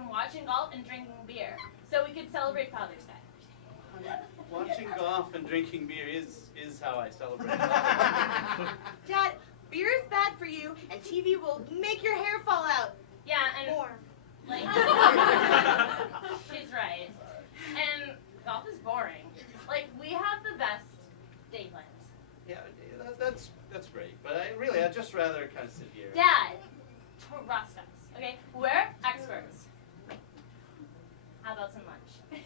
from watching golf and drinking beer, so we could celebrate Father's Day. Watching golf and drinking beer is how I celebrate. Dad, beer is bad for you, and TV will make your hair fall out. Yeah, and More. like, she's right. And golf is boring. Like, we have the best day plans. Yeah, that's great. But I'd just rather kind of sit here. Dad, trust us, okay? We're experts. How about some lunch?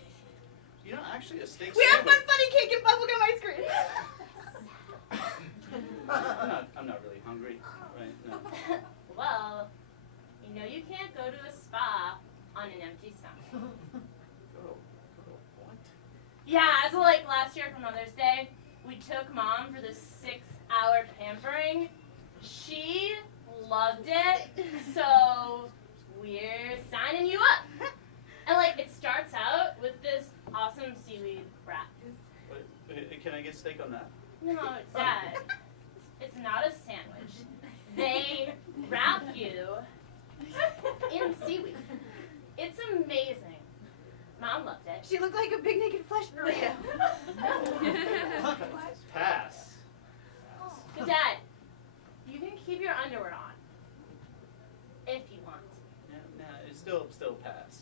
You know, actually, a steak We have sandwich. fun funny cake and bubblegum ice cream. I'm not really hungry, right? No. Well, you know you can't go to a spa on an empty stomach. Go what? Yeah, so like last year for Mother's Day, we took Mom for this 6-hour pampering. She loved it, so we're signing you up. And like, it starts out with this awesome seaweed wrap. Wait, can I get steak on that? No, Dad, it's not a sandwich. They wrap you in seaweed. It's amazing. Mom loved it. She looked like a big naked flesh burrito. Pass. But Dad, you can keep your underwear on. If you want. Nah, it's still pass.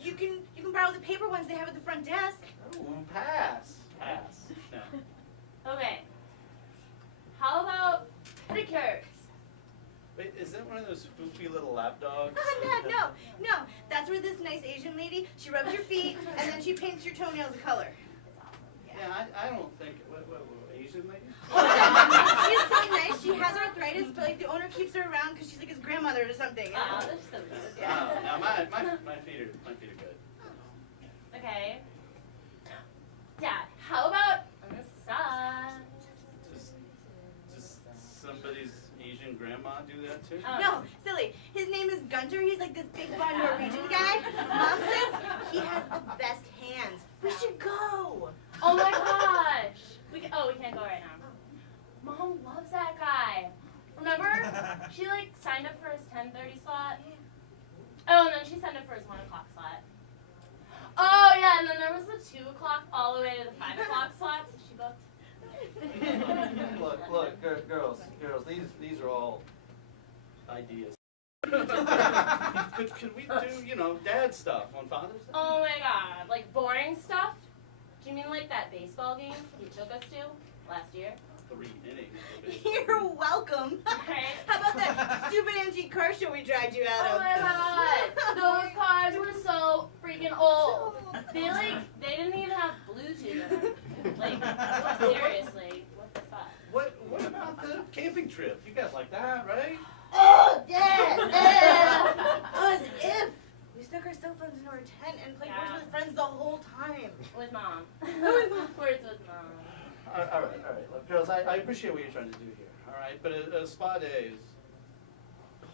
You can borrow the paper ones they have at the front desk. Oh, pass. No. Okay. How about pedicures? Wait, is that one of those foofy little lap dogs? No. That's where this nice Asian lady, she rubs your feet and then she paints your toenails a color. Yeah, I don't think. What Asian lady? She's so nice. She has arthritis, but like the owner keeps her around because she's like his grandmother or something. Oh, that's so good. Yeah. Now my feet are good. Okay. Dad, how about a massage? Does somebody's Asian grandma do that too? No, silly. His name is Gunter. He's like this big blonde Norwegian guy. Mom says he has the best hands. We should go. Oh my gosh. We can't go right now. Mom loves that guy. Remember? She like signed up for his 10:30 slot. Oh, and then she signed up for his 1 o'clock slot. Oh yeah, and then there was the 2 o'clock all the way to the 5 o'clock slot, so she booked. Look, girls, these are all ideas. Could we do, dad stuff on Father's Day? Oh my god, like boring stuff? Do you mean like that baseball game you took us to last year? 3 innings. You're welcome. Right. How about that stupid antique car show we dragged you out Oh of? my god, those cars were so freaking old. They didn't even have Bluetooth in them. Like, seriously, what the fuck? What about the camping trip? You guys like that, right? Oh, Dad! As if. We stuck our cell phones into our tent and played Words with Friends the whole time. With Mom. With Mom. Words with Mom. All right. Look, girls, I appreciate what you're trying to do here, all right? But a spa day is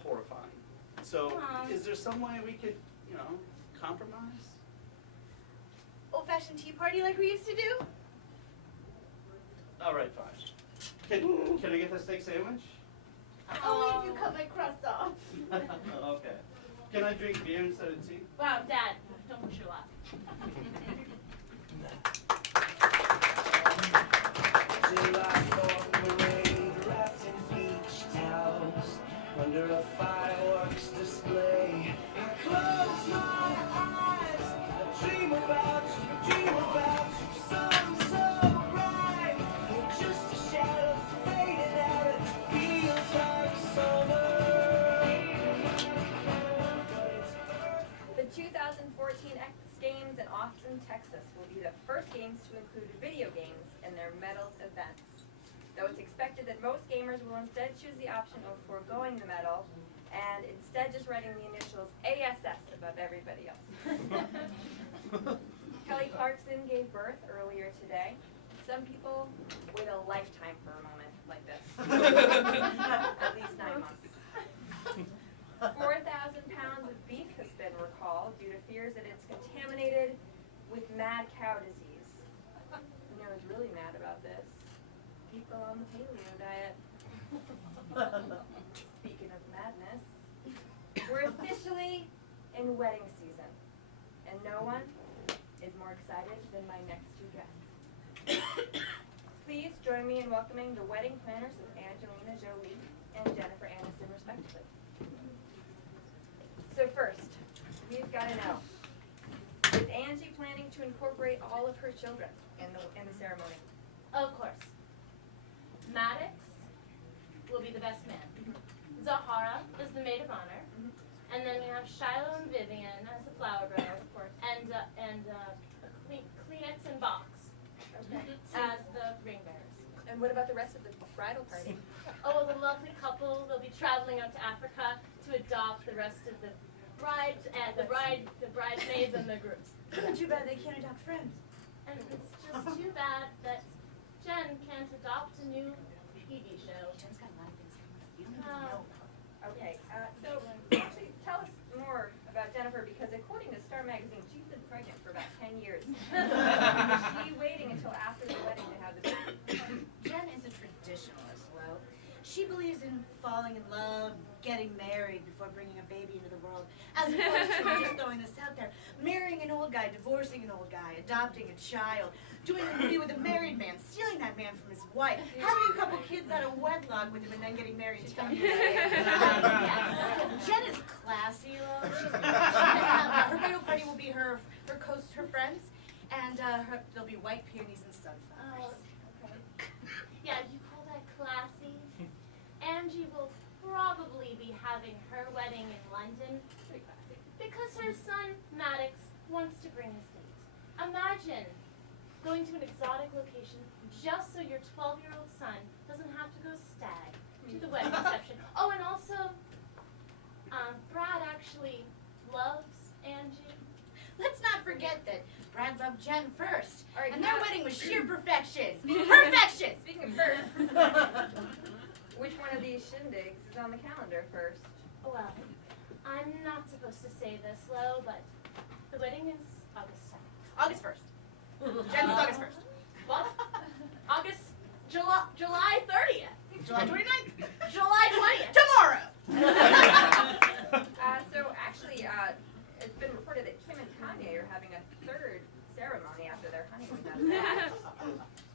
horrifying. So is there some way we could, compromise? Old-fashioned tea party like we used to do? All right, fine. Can I get the steak sandwich? Only if you cut my crust off. Okay. Can I drink beer instead of tea? Wow, Dad, don't push your luck. July 4th parade wrapped in beach towels under a fireworks display. I close my eyes, I dream about you, sun so bright, you're just a shadow fading out, it feels like summer. The 2014 X Games in Austin, Texas will be the first games to include video games in their medal events. Though it's expected that most gamers will instead choose the option of foregoing the medal and instead just writing the initials ASS above everybody else. Kelly Clarkson gave birth earlier today. Some people wait a lifetime for a moment like this. At least 9 months. 4,000 pounds of beef has been recalled due to fears that it's contaminated with mad cow disease. You know who's really mad about this? People on the paleo diet. Speaking of madness, we're officially in wedding season, and no one is more excited than my next two guests. Please join me in welcoming the wedding planners of Angelina Jolie and Jennifer Aniston, respectively. So first, we've got to know, is Angie planning to incorporate all of her children in the ceremony? Of course. Maddox will be the best man. Zahara is the maid of honor. And then we have Shiloh and Vivian as the flower bearer, of course. And Kleenex and Box as the ring bearers. And what about the rest of the bridal party? Oh, the lovely couple, they'll be traveling out to Africa to adopt the rest of the brides and the bridesmaids and the grooms. Too bad they can't adopt friends. And it's just too bad that Jen can't adopt a new TV show. Jen's got a lot of things coming up. You don't even Oh. know. Okay, so actually tell us more about Jennifer, because according to Star Magazine, she's been pregnant for about 10 years. Is she waiting until after the wedding to have the baby? Jen is a traditionalist, Lo. She believes in falling in love, getting married before bringing a baby into the world, as opposed to just throwing this out there. Marrying an old guy, divorcing an old guy, adopting a child, doing a movie with a married man, stealing that man from his wife, having a couple kids out of wedlock with him, and then getting married 10 years later. Jen is classy, Lo. Her bridal party will be her friends, and there'll be white peonies and sunflowers. Oh, okay. Yeah, you call that classy? Angie will probably be having her wedding in London because her son, Maddox, wants to bring his date. Imagine going to an exotic location just so your 12-year-old son doesn't have to go stag to the wedding reception. Oh, and also, Brad actually loves Angie. Let's not forget that Brad loved Jen first, All right, and their now- wedding was sheer perfection. Perfection! Speaking of first, which one of these shindigs is on the calendar first? Well, I'm not supposed to say this, Lo, but the wedding is August 2nd. August 1st. Jen's August 1st. What? July 30th. July 29th. July 20th. Tomorrow! So actually, it's been reported that Kim and Kanye are having a third ceremony after their honeymoon.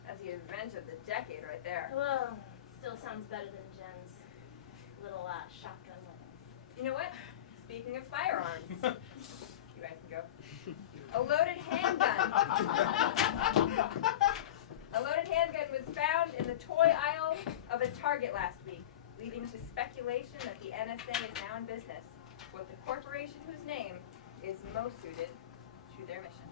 That's the event of the decade right there. Well, still sounds better than Jen's little shotgun wedding. You know what? Speaking of firearms, you guys can go. A loaded handgun. A loaded handgun was found in the toy aisle of a Target last week, leading to speculation that the NSA is now in business with the corporation whose name is most suited to their mission.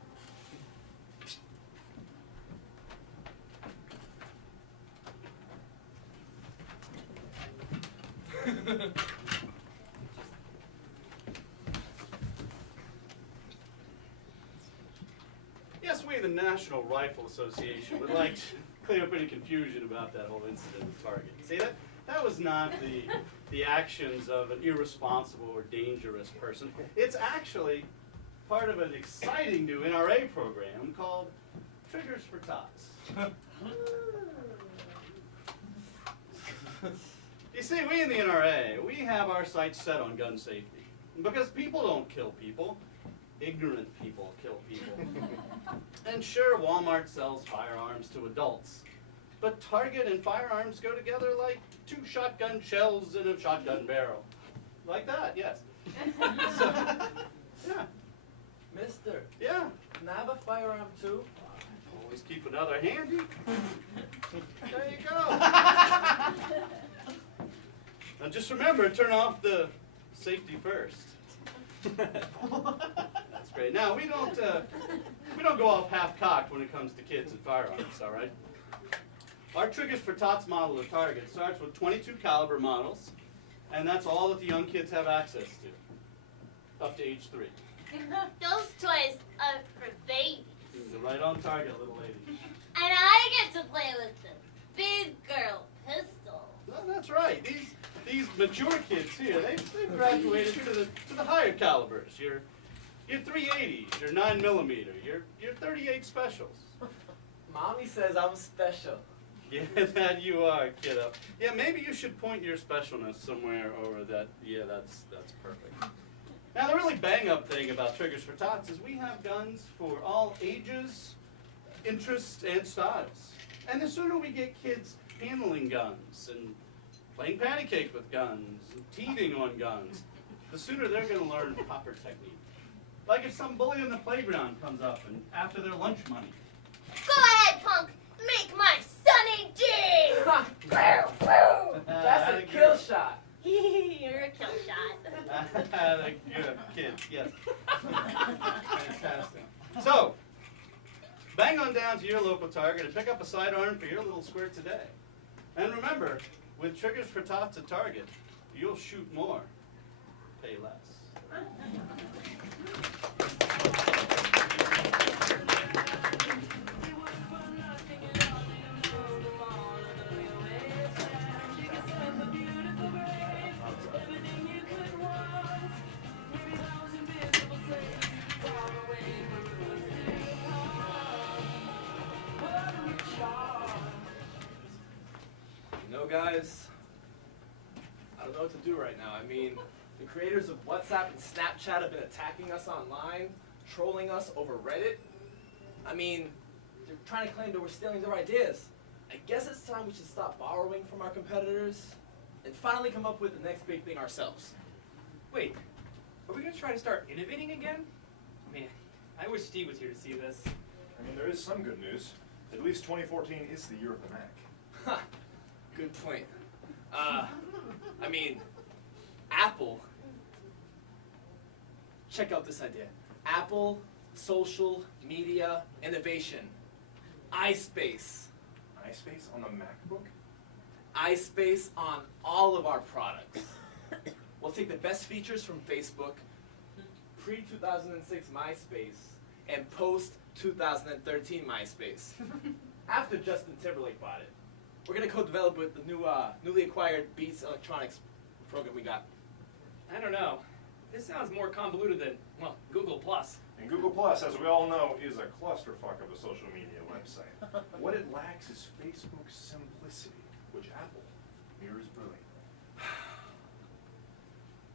Yes, we, the National Rifle Association, would like to clear up any confusion about that whole incident at Target. See, that was not the actions of an irresponsible or dangerous person. It's actually part of an exciting new NRA program called Triggers for Tots. You see, we in the NRA, we have our sights set on gun safety. Because people don't kill people. Ignorant people kill people. And sure, Walmart sells firearms to adults. But Target and firearms go together like two shotgun shells in a shotgun barrel. Like that, yes. So, yeah. Mister, Yeah. can I have a firearm too? Always keep another handy. There you go. Now just remember, turn off the safety first. That's great. Now we don't go off half-cocked when it comes to kids and firearms, all right? Our Triggers for Tots model of Target starts with 22 caliber models, and that's all that the young kids have access to, up to age 3. Those toys are for babies. You're right on target, little lady. And I get to play with the big girl pistol. Well, that's right. These mature kids here, they've graduated to the higher calibers. Your 380s, your 9mm, your 38 specials. Mommy says I'm special. Yeah, that you are, kiddo. Yeah, maybe you should point your specialness somewhere over that. Yeah, that's perfect. Now, the really bang-up thing about Triggers for Tots is we have guns for all ages, interests, and styles. And the sooner we get kids handling guns and playing patty cake with guns and teething on guns, the sooner they're going to learn proper technique. Like if some bully in the playground comes up and after their lunch money. Go ahead, punk. Make my sunny day. That's a kill shot. You're a kill shot. You're a kid, yes. Fantastic. So, bang on down to your local Target and pick up a sidearm for your little square today. And remember, with Triggers for Tots at Target, you'll shoot more, pay less. You know, guys, I don't know what to do right now. I mean, the creators of WhatsApp and Snapchat have been attacking us online, trolling us over Reddit. I mean, they're trying to claim that we're stealing their ideas. I guess it's time we should stop borrowing from our competitors and finally come up with the next big thing ourselves. Wait, are we going to try to start innovating again? I mean, I wish Steve was here to see this. I mean, there is some good news. At least 2014 is the year of the Mac. Huh, good point. I mean, Apple. Check out this idea. Apple Social Media Innovation. iSpace. iSpace on the MacBook? iSpace on all of our products. We'll take the best features from Facebook, pre-2006 MySpace, and post-2013 MySpace. After Justin Timberlake bought it. We're going to co-develop with the new, newly acquired Beats Electronics program we got. I don't know. This sounds more convoluted than, well, Google+. And Google Plus, as we all know, is a clusterfuck of a social media website. What it lacks is Facebook's simplicity, which Apple mirrors brilliantly.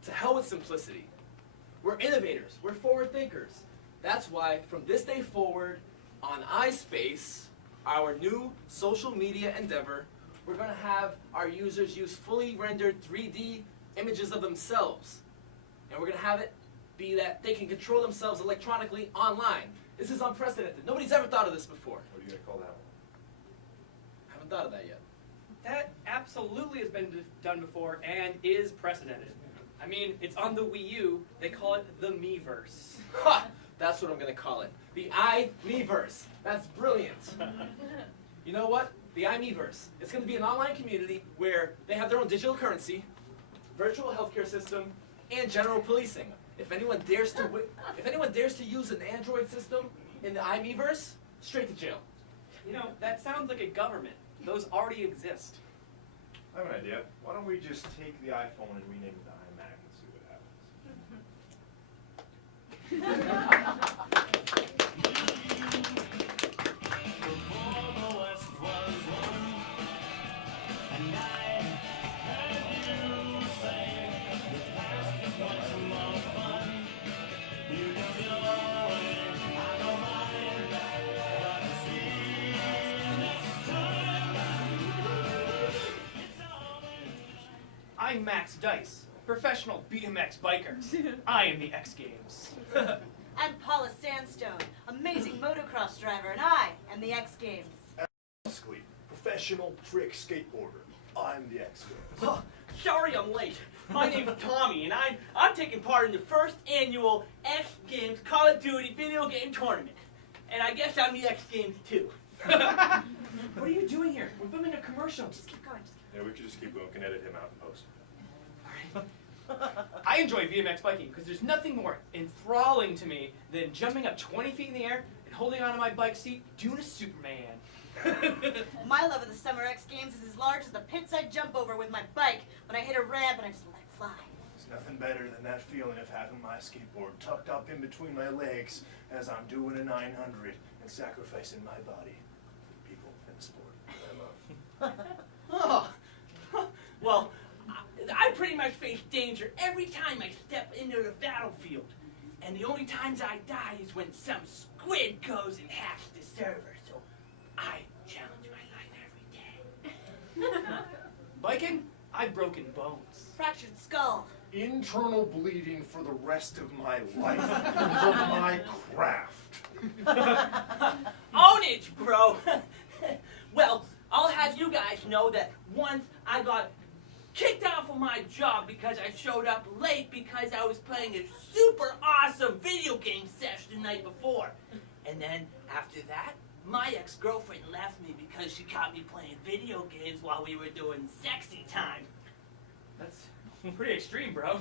To hell with simplicity. We're innovators. We're forward thinkers. That's why, from this day forward, on iSpace, our new social media endeavor, we're going to have our users use fully rendered 3D images of themselves. And we're going to have it be that they can control themselves electronically online. This is unprecedented. Nobody's ever thought of this before. What are you going to call that I haven't thought of that yet. That absolutely has been done before and is precedented. I mean, it's on the Wii U. They call it the Miiverse. Ha! That's what I'm going to call it. The iMeverse. That's brilliant. You know what? The iMeverse. It's going to be an online community where they have their own digital currency, virtual healthcare system, and general policing. If anyone dares to use an Android system in the iMeverse, straight to jail. You know, that sounds like a government. Those already exist. I have an idea. Why don't we just take the iPhone and rename it to iMac and see what happens? I'm Max Dice, professional BMX biker. I am the X Games. I'm Paula Sandstone, amazing motocross driver, and I am the X Games. Basically, professional trick skateboarder. I'm the X Games. Oh, sorry I'm late. My name's Tommy, and I'm taking part in the first annual X Games Call of Duty video game tournament. And I guess I'm the X Games too. What are you doing here? We're filming a commercial. Just keep going. Yeah, we could just keep going. We can edit him out in post. I enjoy BMX biking because there's nothing more enthralling to me than jumping up 20 feet in the air and holding onto my bike seat doing a Superman. My love of the Summer X Games is as large as the pits I jump over with my bike when I hit a ramp and I just let it fly. There's nothing better than that feeling of having my skateboard tucked up in between my legs as I'm doing a 900 and sacrificing my body for the people and the sport that I love. Oh, well, I pretty much face danger every time I step into the battlefield. And the only times I die is when some squid goes and hacks the server. So I challenge my life every day. Biking? I've broken bones. Fractured skull. Internal bleeding for the rest of my life for my craft. Own it, bro. Well, I'll have you guys know that once I got kicked off of my job because I showed up late because I was playing a super awesome video game session the night before. And then after that, my ex-girlfriend left me because she caught me playing video games while we were doing sexy time. That's pretty extreme, bro.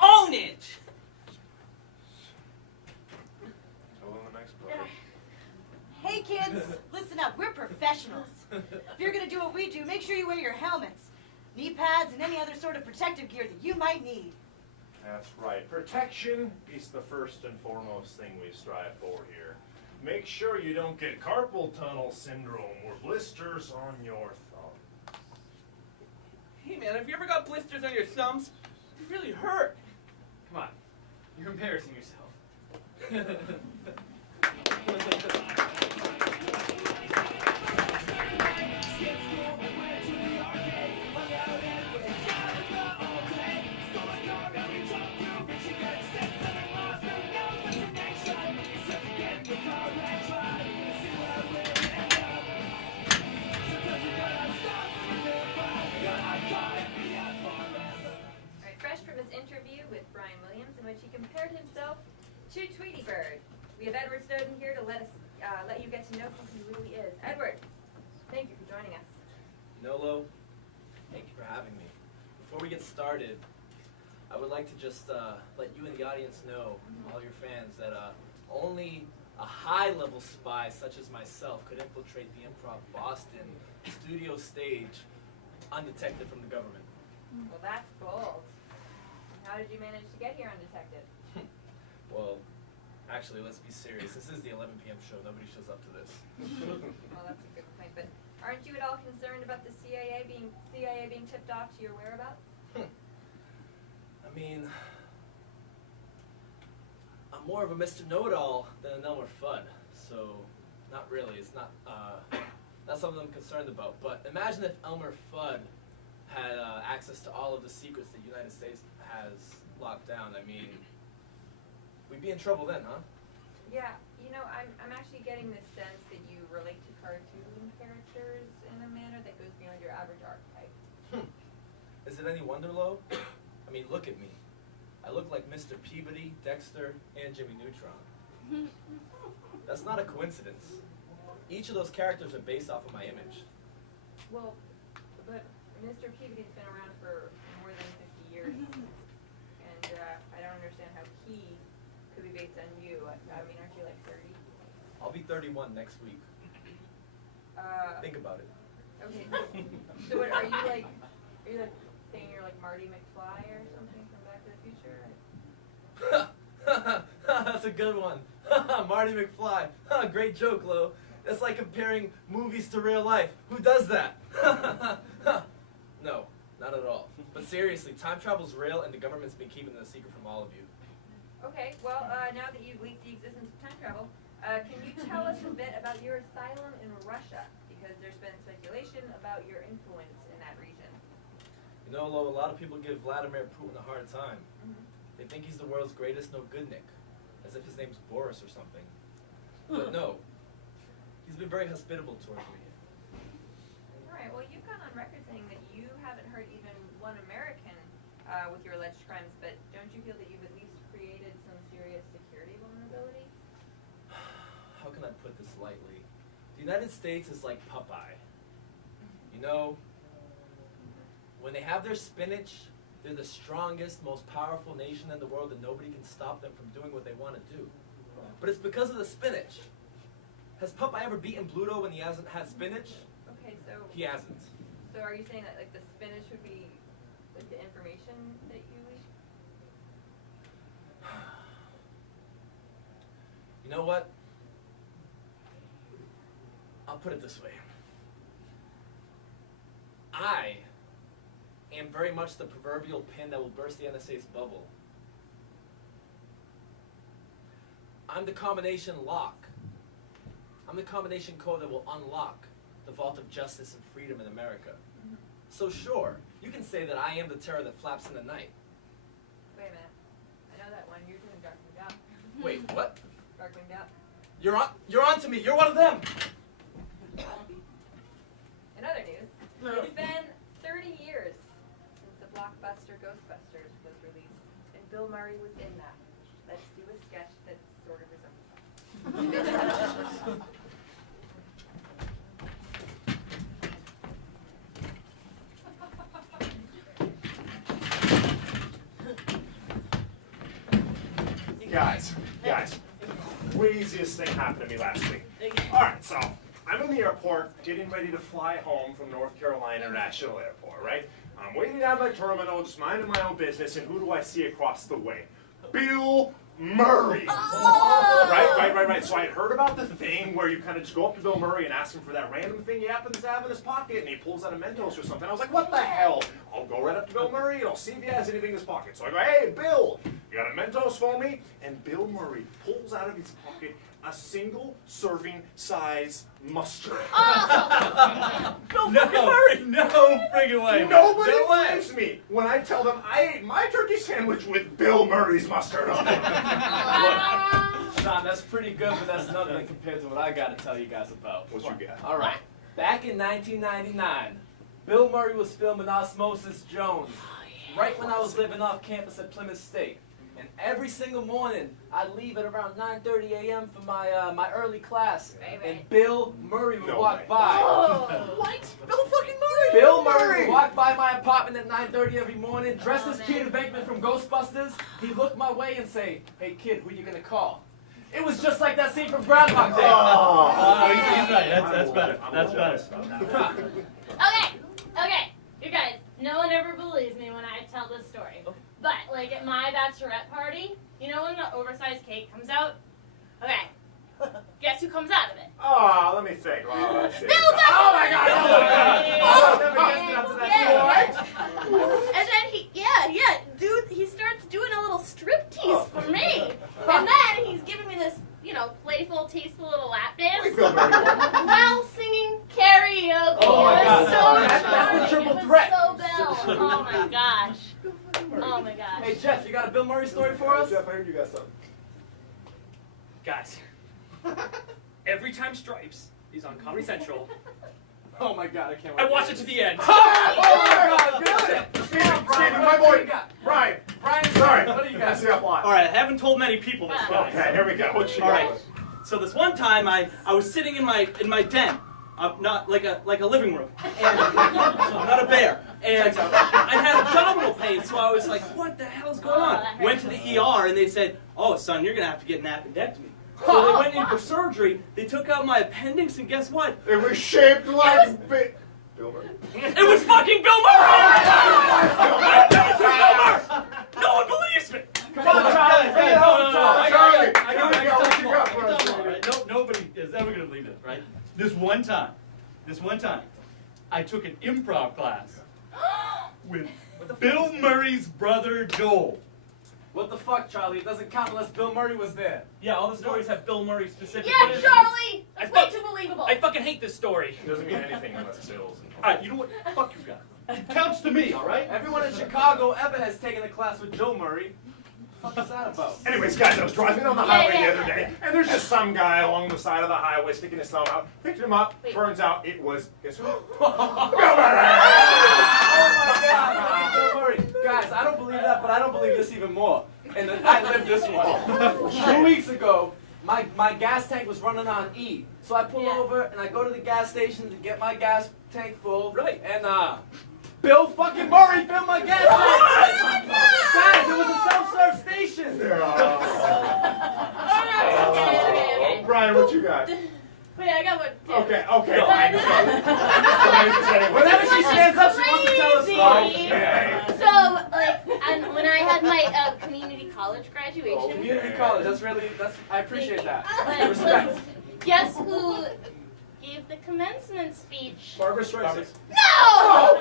Own it! Fill in the next bucket. Hey kids, listen up. We're professionals. If you're gonna do what we do, make sure you wear your helmets, knee pads, and any other sort of protective gear that you might need. That's right. Protection is the first and foremost thing we strive for here. Make sure you don't get carpal tunnel syndrome or blisters on your thumb. Hey man, have you ever got blisters on your thumbs? They really hurt. Come on. You're embarrassing yourself. Alright, fresh from his interview with Brian Williams, in which he compared himself to Tweety Bird. We have Edward Snowden here to let you get to know who he really is. Edward, thank you for joining us. Nolo, thank you for having me. Before we get started, I would like to just let you and the audience know, all your fans, that only a high-level spy such as myself could infiltrate the Improv Boston studio stage undetected from the government. Well, that's bold. How did you manage to get here undetected? Well, actually, let's be serious. This is the 11 p.m. show. Nobody shows up to this. Well, that's a good point, but aren't you at all concerned about the CIA being tipped off to your whereabouts? I mean, I'm more of a Mr. Know-It-All than an Elmer Fudd, so not really. It's not something I'm concerned about. But imagine if Elmer Fudd had access to all of the secrets the United States has locked down. I mean, we'd be in trouble then, huh? Yeah, you know, I'm actually getting this sense that you relate to cartoon characters in a manner that goes beyond your average archetype. Is it any wonder, Lo? I mean, look at me. I look like Mr. Peabody, Dexter, and Jimmy Neutron. That's not a coincidence. Each of those characters are based off of my image. Well, but Mr. Peabody's been around for more than 50 years, and I don't understand how he could be based on you. I mean, aren't you like 30? I'll be 31 next week. Think about it. Okay. So what, are you like saying you're like Marty McFly or something from Back to the Future? That's a good one. Marty McFly. Great joke, Lo. That's like comparing movies to real life. Who does that? No, not at all. But seriously, time travel's real, and the government's been keeping it a secret from all of you. Okay, well, now that you've leaked the existence of time travel, can you tell us a bit about your asylum in Russia? Because there's been speculation about your influence in that region. You know, Lo, a lot of people give Vladimir Putin a hard time. They think he's the world's greatest no-goodnik, as if his name's Boris or something. But no, he's been very hospitable towards me. Alright, well, you've gone on record saying that you haven't hurt even one American with your alleged crimes, but don't you feel that you've at least created some serious security vulnerability? How can I put this lightly? The United States is like Popeye. You know, when they have their spinach, they're the strongest, most powerful nation in the world, and nobody can stop them from doing what they want to do. But it's because of the spinach. Has Popeye ever beaten Bluto when he hasn't had spinach? Okay, so He hasn't. so are you saying that like the spinach would be like the information that you leak? You know what? I'll put it this way. I am very much the proverbial pin that will burst the NSA's bubble. I'm the combination lock. I'm the combination code that will unlock the vault of justice and freedom in America. So sure, you can say that I am the terror that flaps in the night. Wait a minute. I know that one. You're doing Darkwing Duck. Wait, what? Darkwing Duck. You're on to me. You're one of them. In other news, it's been 30 years since the blockbuster Ghostbusters was released, and Bill Murray was in that. Let's do a sketch that sort of resembles that. Guys, craziest thing happened to me last week. Alright, so I'm in the airport getting ready to fly home from North Carolina International Airport, right? I'm waiting at my terminal, just minding my own business, and who do I see across the way? Bill Murray! Oh! Right. So I heard about the thing where you kind of just go up to Bill Murray and ask him for that random thing he happens to have in his pocket, and he pulls out a Mentos or something. I was like, what the hell? I'll go right up to Bill Murray, and I'll see if he has anything in his pocket. So I go, hey, Bill, you got a Mentos for me? And Bill Murray pulls out of his pocket a single serving size mustard. Bill Murray! No friggin' way. Nobody believes me when I tell them I ate my turkey sandwich with Bill Murray's mustard on it. Sean, that's pretty good, but that's nothing compared to what I got to tell you guys about. What you got? All right. Back in 1999, Bill Murray was filming Osmosis Jones right when I was living off campus at Plymouth State. And every single morning, I'd leave at around 9:30 a.m. for my early class, and Bill Murray would walk by. What? Bill fucking Murray! Bill Murray would walk by my apartment at 9:30 every morning, dressed as Peter Venkman from Ghostbusters. He'd look my way and say, "Hey kid, who you gonna call?" It was just like that scene from Groundhog Day. He's right. That's better. That's better. Okay, you guys, no one ever believes me when I tell this story. But, like, at my bachelorette party, you know when the oversized cake comes out? Okay, guess who comes out of it? Oh, let me think. Oh, shit. Bill Murray! Oh my God! Oh, Never guessed it up to that yeah. point. And then dude, he starts doing a little striptease for me. And then he's giving me this, playful, tasteful little lap dance while singing karaoke. Oh my It God. was so That's the charming. triple It was threat. so Bill. Oh my gosh. Oh my gosh. Hey Jeff, you got a Bill Murray story for us? Jeff, I heard you got something. Guys, every time Stripes is on Comedy Central, Oh my God, I can't wait. I watch it to the end. Oh my God! Good. Steven, my boy, Brian. Sorry. What do you guys Messing up a lot. All right, I haven't told many people this, guys. Okay, here we go. What you All got? right. So this one time, I was sitting in my den, not like a living room, and so not a bear, and I had abdominal pain. So I was like, "What the hell's going on?" Went to the ER, and they said, "Oh, son, you're gonna have to get an appendectomy." So they went in for surgery. They took out my appendix, and guess what? It was shaped like Bill Murray. It was fucking Bill Murray! I know it's Bill Murray! No one believes me! Come on, Charlie, bring it home, Charlie. Charlie, I got here we go. What you got for us? Right? Nobody is ever gonna believe this, right? This one time, I took an improv class with Bill Murray's brother Joel. What the fuck, Charlie? It doesn't count unless Bill Murray was there. Yeah, all the stories have Bill Murray specific. Yeah, Charlie! That's way too believable. I fucking hate this story. It doesn't mean anything unless Bill's involved. Alright, you know what? Fuck you guys. It counts to me, alright? Everyone in Chicago ever has taken a class with Joe Murray. What the fuck is that about? Anyways, guys, I was driving on the highway the other day, and there's just some guy along the side of the highway sticking his thumb out. Picked him up. Turns out it was, guess who? Bill Murray! Oh my God, Bill Murray. Guys, I don't believe that, but I don't believe this even more. And I lived this one. 2 weeks ago, my gas tank was running on E. So I pull over and I go to the gas station to get my gas tank full. Right. And Bill fucking Murray filled my gas tank. Guys, it was a self-serve station. Okay. Brian, what you got? Wait, I got one too. Okay, fine. Whenever she stands up, she wants to tell us Crazy. Okay. So, and when I had my community college graduation, Oh, community college, I appreciate that. uh, Respect. guess who gave the commencement speech? Barbara Streisand. No!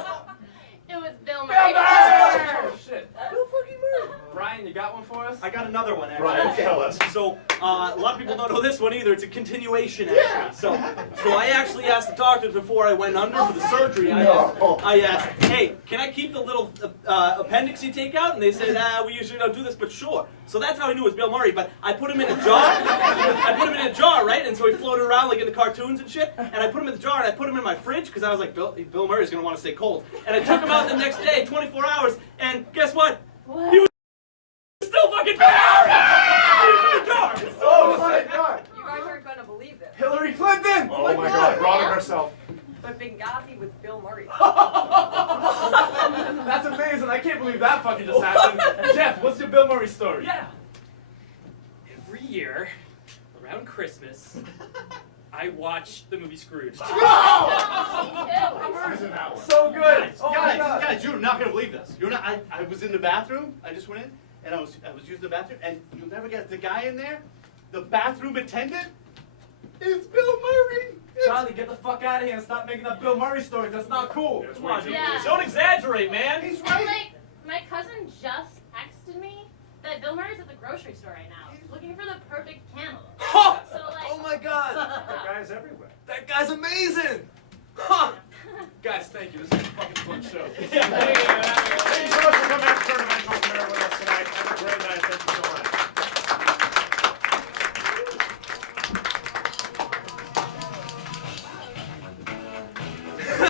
It was Bill Bill Murray. Oh, shit. Bill fucking Murray. Brian, you got one for us? I got another one, actually. Brian, tell us. So, a lot of people don't know this one either. It's a continuation, actually. So I actually asked the doctors before I went under for the surgery. I asked, hey, can I keep the little appendix you take out? And they said, we usually don't do this, but sure. So that's how I knew it was Bill Murray. But I put him in a jar. I put him in a jar, right? And so he floated around like in the cartoons and shit. And I put him in the jar and I put him in my fridge because I was like, Bill Murray's gonna want to stay cold. And I took him out the next day, 24 hours, and guess what? What? He was still fucking Bill Murray! He was in the jar. Oh my God! You guys aren't going to believe this. Hillary Clinton! Oh my God! Robin herself. But Benghazi was Bill Murray. That's amazing. I can't believe that fucking just happened. Jeff, what's your Bill Murray story? Yeah. Every year, around Christmas, I watch the movie Scrooge. Who's in that one? So good. Oh my Guys, God. you're not gonna believe this. You're not. I was in the bathroom. I just went in, and I was using the bathroom, and you'll never guess the guy in there, the bathroom attendant, is Bill Murray. Charlie, get the fuck out of here and stop making up Bill Murray stories. That's not cool. It's Come on, way too Yeah. easy. Don't exaggerate, man. He's And right. like, my cousin just texted me that Bill Murray's at the grocery store right now, looking for the perfect cantaloupe. Oh, So like, oh my God. That guy is everywhere. That guy's amazing. Huh. Guys, thank you. This is a fucking fun show. Yeah.